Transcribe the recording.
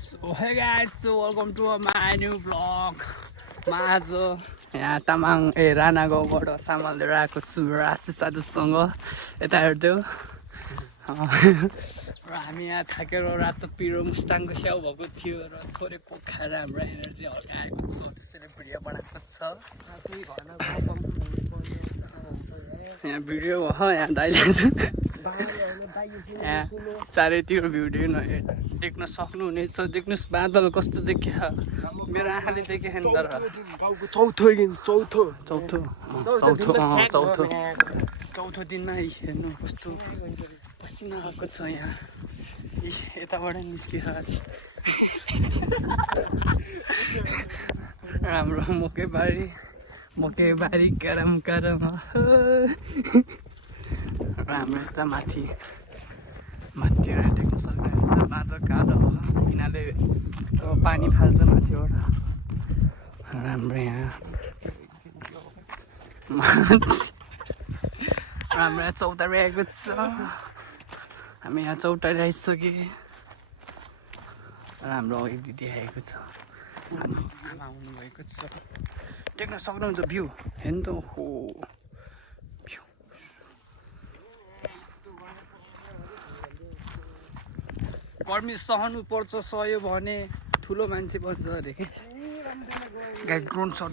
So hey guys, so welcome to my new vlog. म आज यहाँ तामाङ राणा गाउँबाट सामान लिएर आएको छु राशि साथीसँग यता हेर्दै र हामी यहाँ थाकेर रातो पिरो मुस्ताङको स्याउ भएको थियो र थोरै कोक खाएर हाम्रो एनर्जी हल्का आएको छ त्यसैले भिडियो बनाएको छ यहाँ भिडियो भयो यहाँ दाइले यहाँ चारैतिर भिडियो देख्न सक्नुहुनेछ देख्नुहोस् बादल कस्तो देखियो मेरो आँखाले देखेन तर चौथो दिनमा हेर्नु कस्तो पसिना आएको छ यहाँ यताबाट निस्केर हाम्रो मकैबारी करम करम हाम्रो यता माथि देख्न सक्नुहुन्छ बाटो कालो यिनीहरूले पानी फाल्छ माथिबाट हाम्रो यहाँ हाम्रो यहाँ चौतारी आएको छ हामी यहाँ चौतारी आइसक्यो र हाम्रो एक दिदी आएको छ आमा आउनुभएको छ देख्न सक्नुहुन्छ भ्यू हेर्नु त हो गर्मी सहनु पर्छ सहयो भने ठुलो मान्छे बन्छ अरे गाइस ड्रोन शट